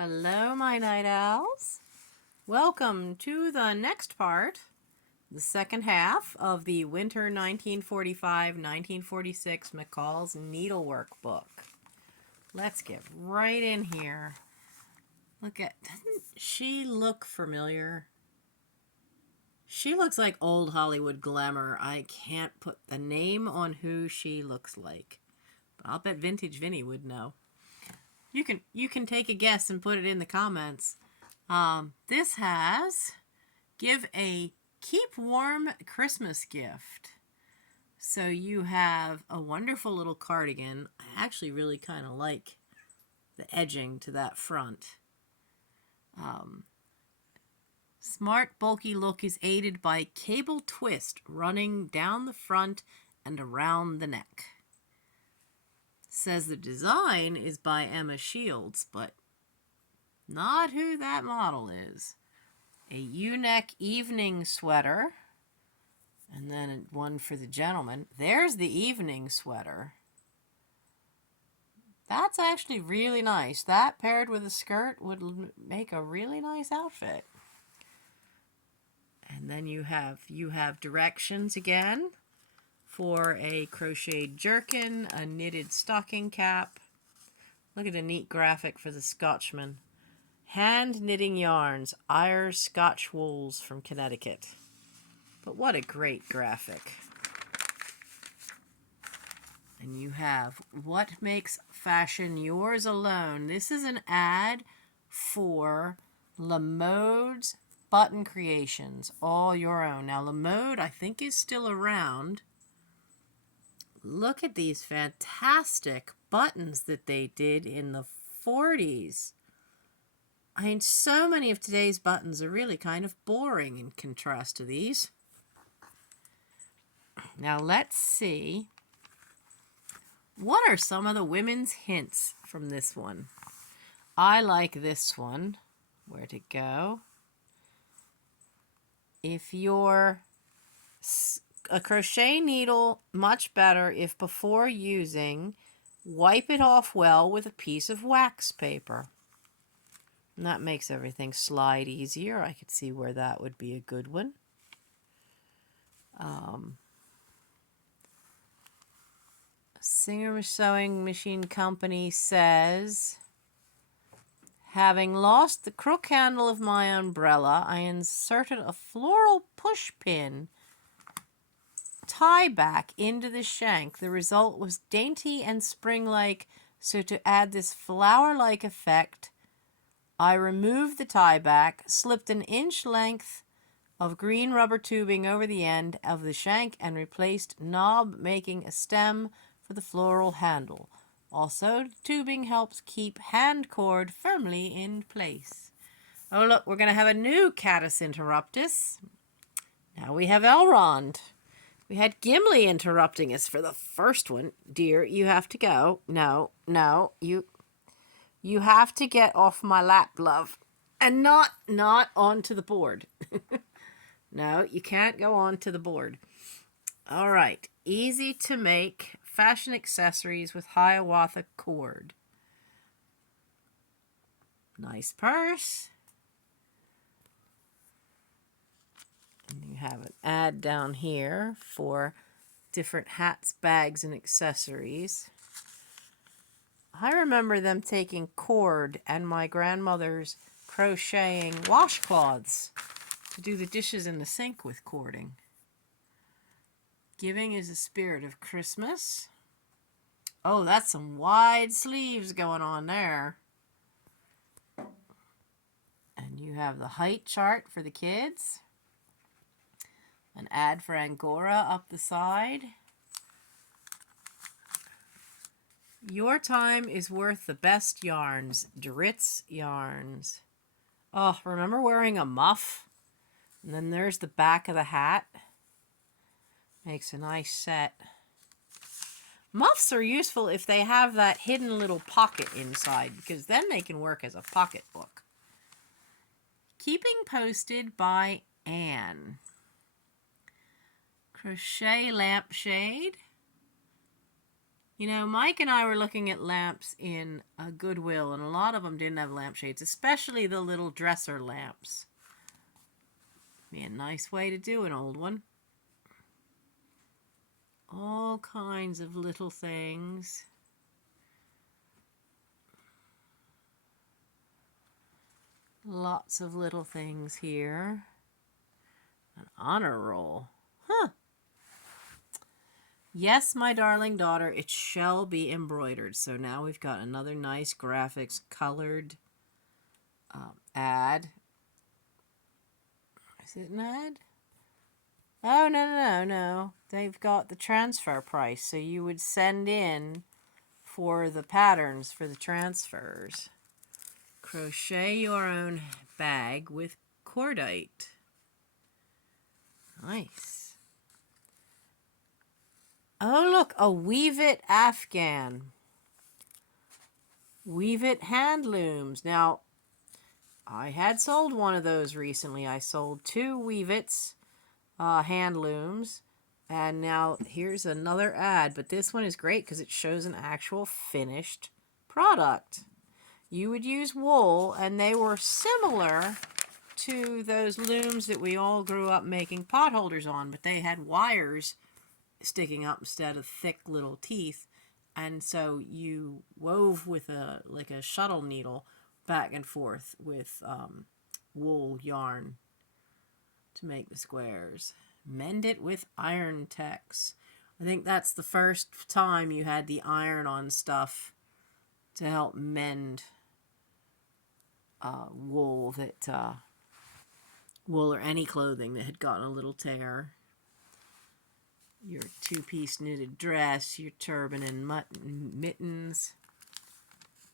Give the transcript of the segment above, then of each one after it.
Hello, my night owls. Welcome to the next part, the second half of the Winter 1945-1946 McCall's Needlework book. Let's get right in here. Doesn't she look familiar? She looks like old Hollywood glamour. I can't put the name on who she looks like, but I'll bet Vintage Vinny would know. You can take a guess and put it in the comments. This has give a keep warm Christmas gift. So you have a wonderful little cardigan. I actually really kind of like the edging to that front. Smart bulky look is aided by cable twist running down the front and around the neck. Says the design is by Emma Shields, but not who that model is. A U-neck evening sweater, and then one for the gentleman. There's the evening sweater. That's actually really nice. That paired with a skirt would make a really nice outfit. And then you have directions again for a crocheted jerkin, a knitted stocking cap. Look at a neat graphic for the Scotchman. Hand knitting yarns, Ayers Scotch wools from Connecticut. But what a great graphic. And you have what makes fashion yours alone. This is an ad for Lamode's Button Creations, all your own. Now Lamode, I think, is still around. Look at these fantastic buttons that they did in the 40s. I mean, so many of today's buttons are really kind of boring in contrast to these. Now let's see. What are some of the women's hints from this one? I like this one. Where to go? If you're a crochet needle, much better if before using, wipe it off well with a piece of wax paper. And that makes everything slide easier. I could see where that would be a good one. Singer Sewing Machine Company says, having lost the crook handle of my umbrella, I inserted a floral push pin tie back into the shank. The result was dainty and spring-like, so to add this flower-like effect, I removed the tie back, slipped an inch length of green rubber tubing over the end of the shank, and replaced knob, making a stem for the floral handle. Also, tubing helps keep hand cord firmly in place. Oh look, we're going to have a new Catus interruptus. Now we have Elrond. We had Gimli interrupting us for the first one. Dear, you have to go. No, you have to get off my lap, love. And not onto the board. No, you can't go onto the board. All right. Easy to make fashion accessories with Hiawatha cord. Nice purse. And you have an ad down here for different hats, bags, and accessories. I remember them taking cord and my grandmother's crocheting washcloths to do the dishes in the sink with cording. Giving is the spirit of Christmas. Oh, that's some wide sleeves going on there. And you have the height chart for the kids. An ad for Angora up the side. Your time is worth the best yarns. Dritz yarns. Oh, remember wearing a muff? And then there's the back of the hat. Makes a nice set. Muffs are useful if they have that hidden little pocket inside, because then they can work as a pocketbook. Keeping posted by Anne. Crochet lampshade. You know, Mike and I were looking at lamps in Goodwill, and a lot of them didn't have lampshades, especially the little dresser lamps. Be a nice way to do an old one. All kinds of little things. Lots of little things here. An honor roll. Huh. Yes, my darling daughter, it shall be embroidered. So now we've got another nice graphics colored ad. Is it an ad? Oh, no. They've got the transfer price. So you would send in for the patterns for the transfers. Crochet your own bag with cordite. Nice. Oh, look, a Weave It Afghan. Weave It hand looms. Now, I had sold one of those recently. I sold 2 Weave It's hand looms. And now here's another ad. But this one is great because it shows an actual finished product. You would use wool, and they were similar to those looms that we all grew up making pot holders on, but they had wires sticking up instead of thick little teeth, and so you wove with a shuttle needle back and forth with wool yarn to make the squares. Mend it with iron tex. I think that's the first time you had the iron on stuff to help mend wool wool or any clothing that had gotten a little tear. Your 2-piece knitted dress, your turban and mittens.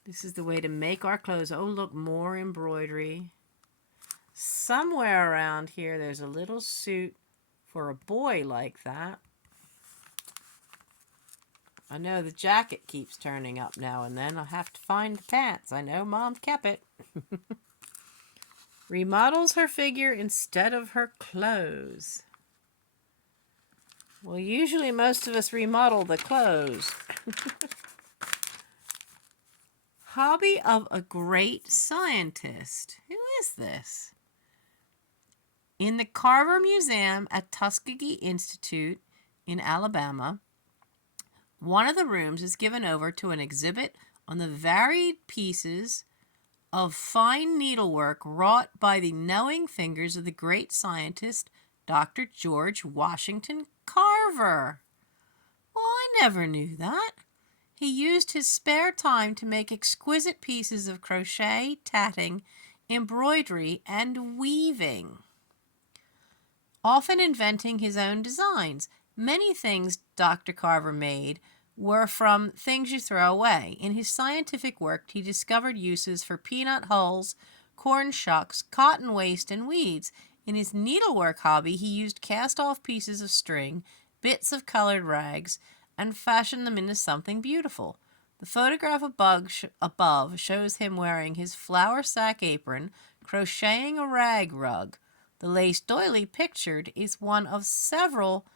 This is the way to make our clothes. Oh, look, more embroidery. Somewhere around here there's a little suit for a boy like that. I know the jacket keeps turning up now and then. I'll have to find the pants. I know Mom kept it. Remodels her figure instead of her clothes. Well, usually most of us remodel the clothes. Hobby of a great scientist. Who is this? In the Carver Museum at Tuskegee Institute in Alabama, one of the rooms is given over to an exhibit on the varied pieces of fine needlework wrought by the knowing fingers of the great scientist, Dr. George Washington Carver. Well, I never knew that. He used his spare time to make exquisite pieces of crochet, tatting, embroidery, and weaving, often inventing his own designs. Many things Dr. Carver made were from things you throw away. In his scientific work, he discovered uses for peanut hulls, corn shucks, cotton waste, and weeds. In his needlework hobby, he used cast-off pieces of string, bits of colored rags, and fashioned them into something beautiful. The photograph above shows him wearing his flour sack apron, crocheting a rag rug. The lace doily pictured is one of several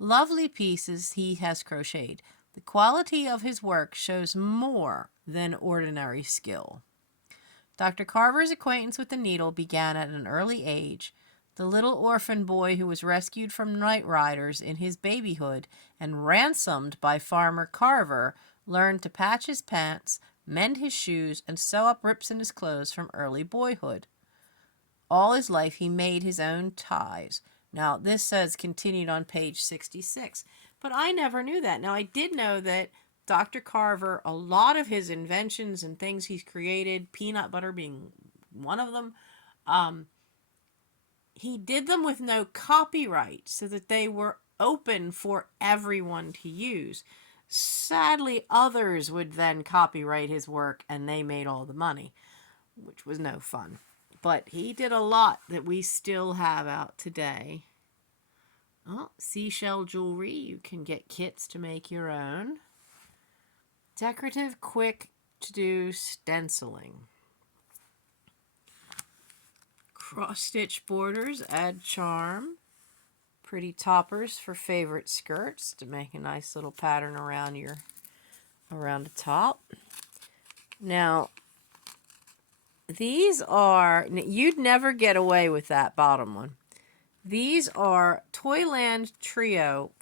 lovely pieces he has crocheted. The quality of his work shows more than ordinary skill. Dr. Carver's acquaintance with the needle began at an early age. The little orphan boy who was rescued from night riders in his babyhood and ransomed by Farmer Carver learned to patch his pants, mend his shoes, and sew up rips in his clothes from early boyhood. All his life he made his own ties. Now, this says continued on page 66. But I never knew that. Now, I did know that Dr. Carver, a lot of his inventions and things he's created, peanut butter being one of them, he did them with no copyright so that they were open for everyone to use. Sadly, others would then copyright his work and they made all the money, which was no fun. But he did a lot that we still have out today. Oh, seashell jewelry. You can get kits to make your own. Decorative, quick to do stenciling. Cross-stitch borders add charm. Pretty toppers for favorite skirts to make a nice little pattern around your around the top. Now, these are, you'd never get away with that bottom one. These are Toyland Trio.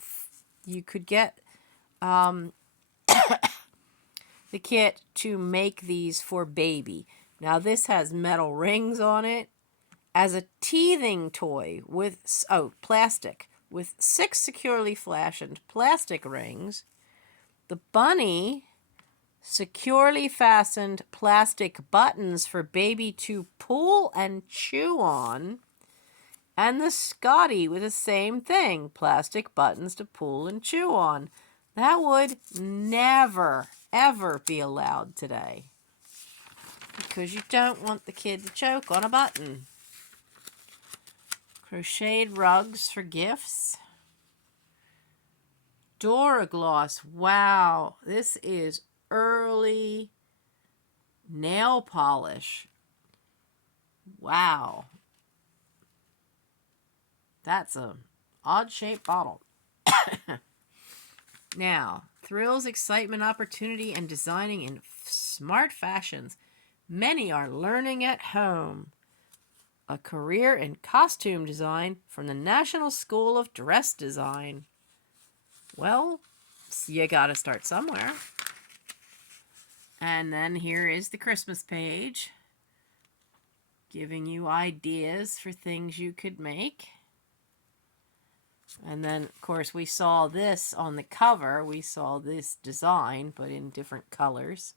You could get the kit to make these for baby. Now, this has metal rings on it as a teething toy with, plastic, with 6 securely fastened plastic rings. The bunny, securely fastened plastic buttons for baby to pull and chew on. And the Scotty with the same thing, plastic buttons to pull and chew on. That would never, ever be allowed today, because you don't want the kid to choke on a button. Crocheted rugs for gifts. Dora gloss. Wow, this is early nail polish. Wow. That's a odd-shaped bottle. Now, thrills, excitement, opportunity, and designing in smart fashions. Many are learning at home. A career in costume design from the National School of Dress Design. Well, you gotta start somewhere. And then here is the Christmas page, giving you ideas for things you could make. And then, of course, we saw this on the cover. We saw this design, but in different colors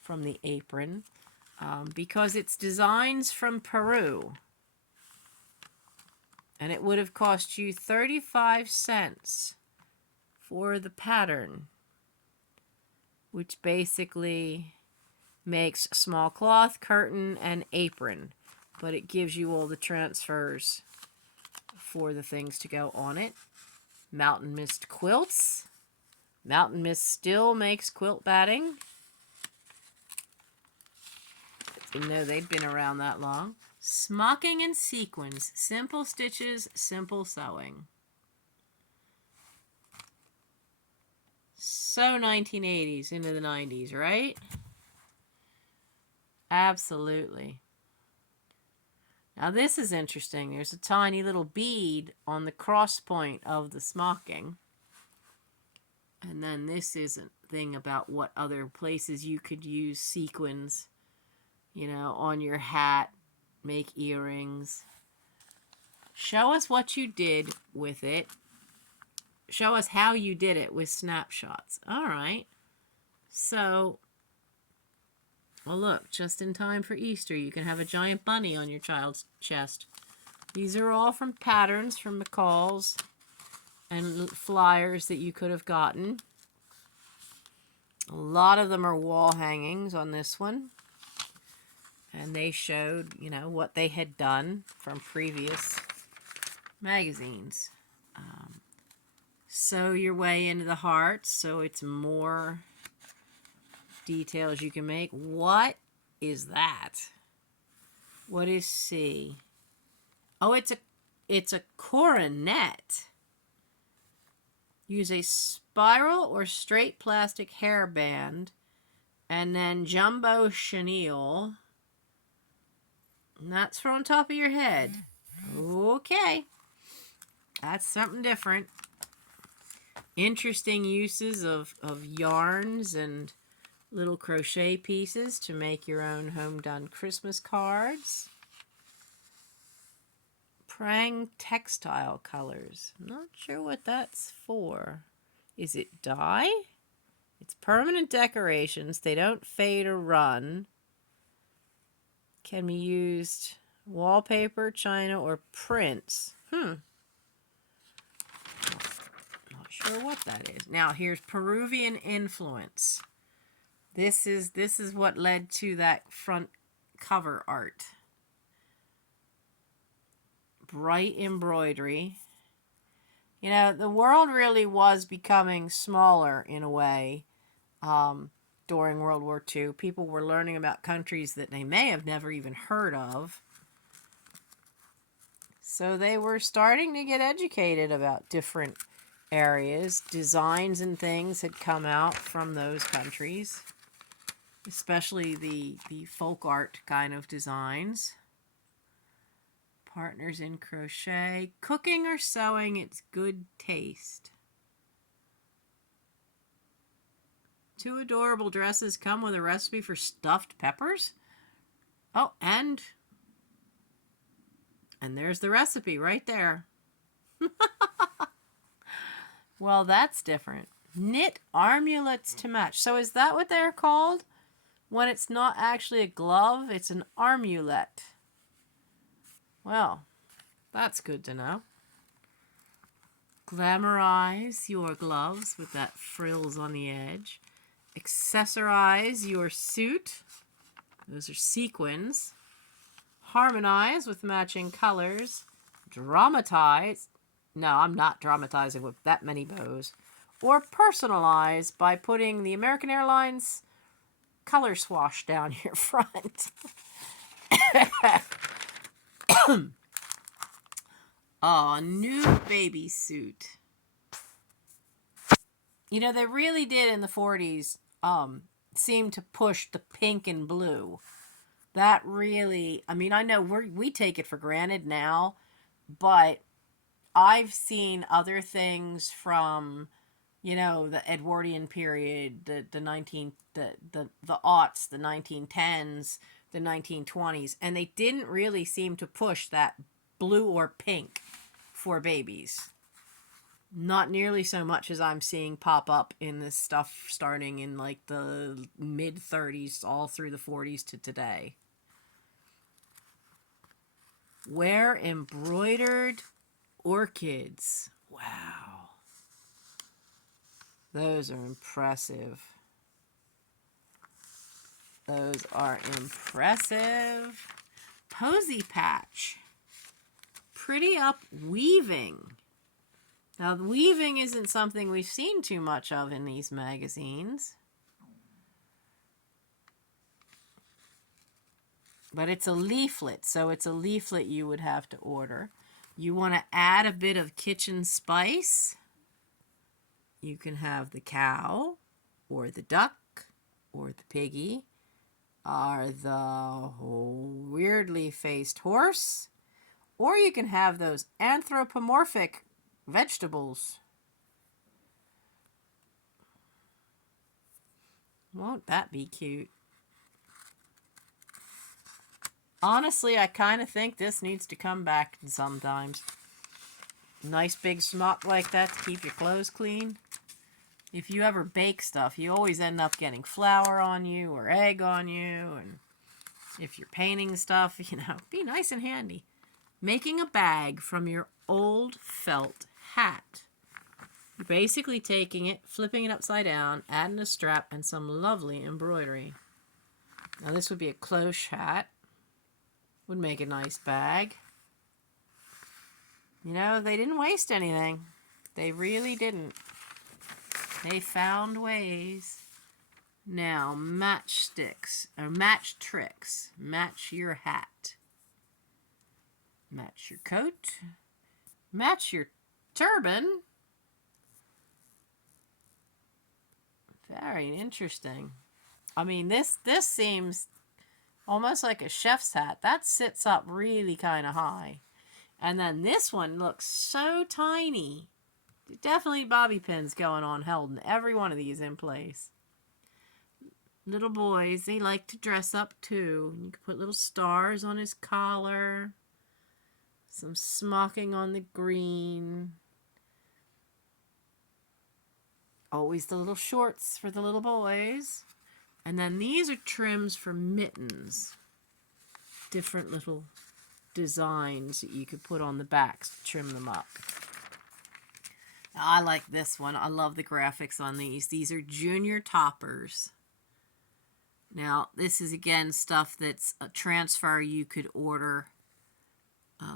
from the apron, because it's designs from Peru. And it would have cost you 35 cents for the pattern, which basically makes small cloth, curtain, and apron. But it gives you all the transfers for the things to go on it. Mountain Mist quilts. Mountain Mist still makes quilt batting. Didn't know they'd been around that long. Smocking and sequins. Simple stitches, simple sewing. So 1980s into the 90s, right? Absolutely. Now this is interesting. There's a tiny little bead on the cross point of the smocking. And then this is a thing about what other places you could use sequins, you know, on your hat, make earrings. Show us what you did with it. Show us how you did it with snapshots. All right. So, well, look, just in time for Easter, you can have a giant bunny on your child's chest. These are all from patterns from McCall's and flyers that you could have gotten. A lot of them are wall hangings on this one. And they showed, you know, what they had done from previous magazines. Sew your way into the heart, so it's more details you can make. What is that? What is C? Oh, it's a coronet. Use a spiral or straight plastic hairband, and then jumbo chenille. And that's for on top of your head. Okay. That's something different. Interesting uses of yarns and little crochet pieces to make your own home-done Christmas cards. Prang textile colors. Not sure what that's for. Is it dye? It's permanent decorations. They don't fade or run. Can be used wallpaper, china, or prints. Not sure what that is. Now here's Peruvian influence. This is what led to that front cover art. Bright embroidery. You know, the world really was becoming smaller in a way during World War II. People were learning about countries that they may have never even heard of. So they were starting to get educated about different areas. Designs and things had come out from those countries, especially the folk art kind of designs. Partners in crochet. Cooking or sewing, it's good taste. 2 adorable dresses come with a recipe for stuffed peppers. Oh, and there's the recipe right there. Well, that's different. Knit armulets to match. So is that what they're called? When it's not actually a glove, it's an armulet. Well, that's good to know. Glamorize your gloves with that frills on the edge. Accessorize your suit. Those are sequins. Harmonize with matching colors. Dramatize. No, I'm not dramatizing with that many bows. Or personalize by putting the American Airlines color swash down your front. Oh, new baby suit. You know, they really did in the 40s seem to push the pink and blue. That really, I mean, I know we take it for granted now, but I've seen other things from, you know, the Edwardian period, the aughts, the 1910s, the 1920s, and they didn't really seem to push that blue or pink for babies. Not nearly so much as I'm seeing pop up in this stuff starting in like the mid 30s all through the 40s to today. Wear embroidered orchids. Wow. Those are impressive. Those are impressive. Posy patch. Pretty up weaving. Now, the weaving isn't something we've seen too much of in these magazines. But it's a leaflet, so it's a leaflet you would have to order. You want to add a bit of kitchen spice. You can have the cow, or the duck, or the piggy, or the weirdly faced horse, or you can have those anthropomorphic vegetables. Won't that be cute? Honestly, I kind of think this needs to come back sometimes. Nice big smock like that to keep your clothes clean. If you ever bake stuff, you always end up getting flour on you or egg on you. And if you're painting stuff, you know, be nice and handy. Making a bag from your old felt hat. You're basically taking it, flipping it upside down, adding a strap, and some lovely embroidery. Now this would be a cloche hat. Would make a nice bag. You know, they didn't waste anything. They really didn't. They found ways. Now, matchsticks, or match tricks. Match your hat. Match your coat. Match your turban. Very interesting. I mean, this seems almost like a chef's hat. That sits up really kind of high. And then this one looks so tiny. Definitely bobby pins going on, holding every one of these in place. Little boys, they like to dress up too. You can put little stars on his collar. Some smocking on the green. Always the little shorts for the little boys. And then these are trims for mittens. Different little designs that you could put on the backs to trim them up. Now, I like this one. I love the graphics on these. These are junior toppers. Now, this is again stuff that's a transfer you could order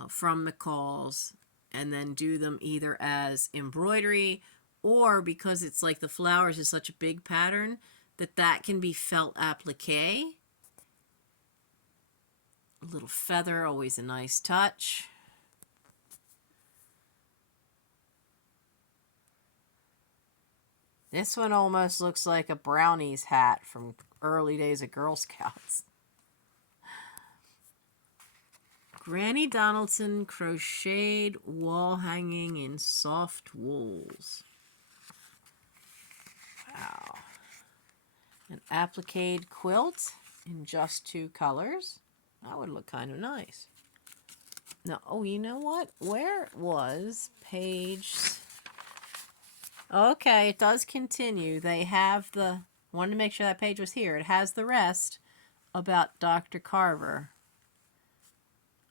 from McCall's and then do them either as embroidery or because it's like the flowers is such a big pattern that can be felt applique. A little feather, always a nice touch. This one almost looks like a brownies hat from early days of Girl Scouts. Granny Donaldson crocheted wall hanging in soft wools. Wow. An applique quilt in just 2 colors. That would look kind of nice. Now, oh, you know what? Where was page... Okay, it does continue. They have the... Wanted to make sure that page was here. It has the rest about Dr. Carver.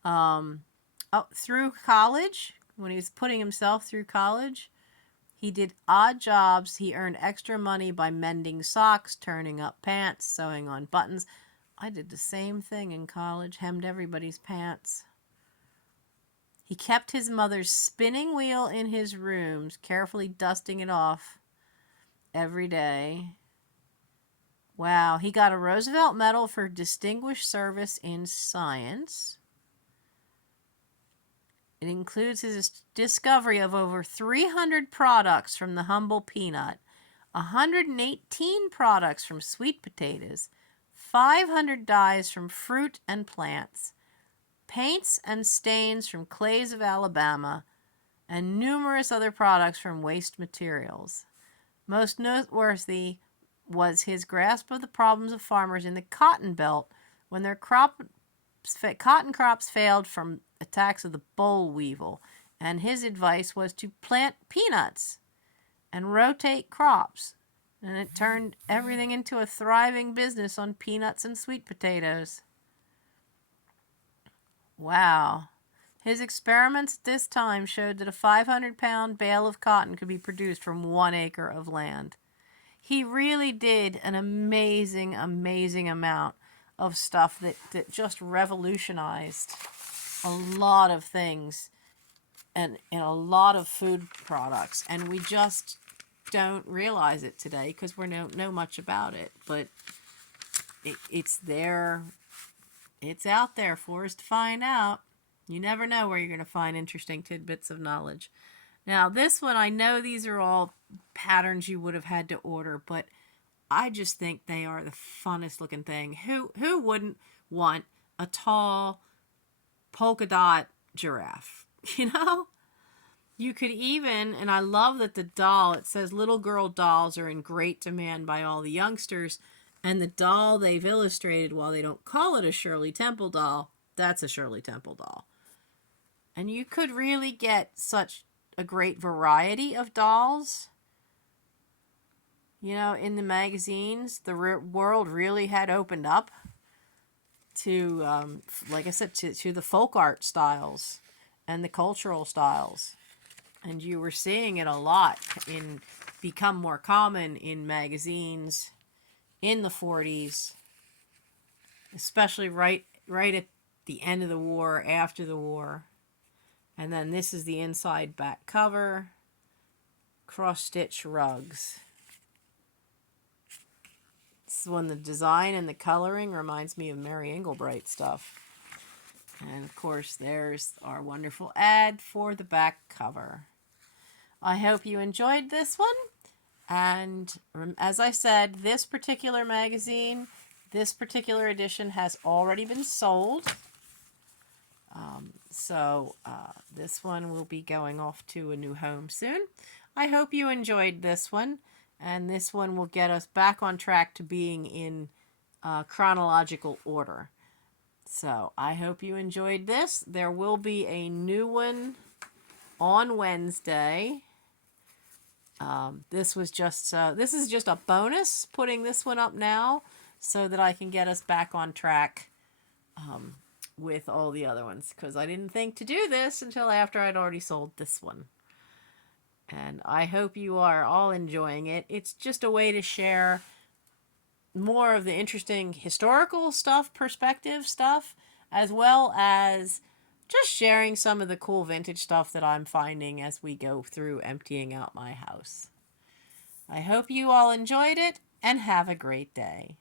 Through college, when he was putting himself through college, he did odd jobs. He earned extra money by mending socks, turning up pants, sewing on buttons. I did the same thing in college, hemmed everybody's pants. He kept his mother's spinning wheel in his rooms, carefully dusting it off every day. Wow, he got a Roosevelt Medal for distinguished service in science. It includes his discovery of over 300 products from the humble peanut, 118 products from sweet potatoes, 500 dyes from fruit and plants, paints and stains from clays of Alabama, and numerous other products from waste materials. Most noteworthy was his grasp of the problems of farmers in the cotton belt when their cotton crops failed from attacks of the boll weevil, and his advice was to plant peanuts and rotate crops, and it turned everything into a thriving business on peanuts and sweet potatoes. Wow. His experiments at this time showed that a 500-pound bale of cotton could be produced from 1 acre of land. He really did an amazing, amazing amount of stuff that just revolutionized a lot of things and in a lot of food products. And we just don't realize it today because we don't know much about it. But it's there. It's out there for us to find out. You never know where you're going to find interesting tidbits of knowledge. Now, this one, I know these are all patterns you would have had to order, but I just think they are the funnest looking thing. Who wouldn't want a tall polka dot giraffe? You know? You could even, and I love that the doll, it says little girl dolls are in great demand by all the youngsters. And the doll they've illustrated, while they don't call it a Shirley Temple doll, that's a Shirley Temple doll. And you could really get such a great variety of dolls. You know, in the magazines, the world really had opened up to, like I said, to the folk art styles and the cultural styles. And you were seeing it a lot become more common in magazines in the 40s, especially right at the end of the war, after the war. And then this is the inside back cover, cross-stitch rugs. This is when the design and the coloring reminds me of Mary Englebright stuff. And of course, there's our wonderful ad for the back cover. I hope you enjoyed this one. And as I said, this particular magazine, this particular edition has already been sold. So this one will be going off to a new home soon. I hope you enjoyed this one. And this one will get us back on track to being in chronological order. So I hope you enjoyed this. There will be a new one on Wednesday. This is just a bonus, putting this one up now so that I can get us back on track with all the other ones, because I didn't think to do this until after I'd already sold this one. And I hope you are all enjoying it. It's just a way to share more of the interesting historical stuff, perspective stuff, as well as just sharing some of the cool vintage stuff that I'm finding as we go through emptying out my house. I hope you all enjoyed it and have a great day.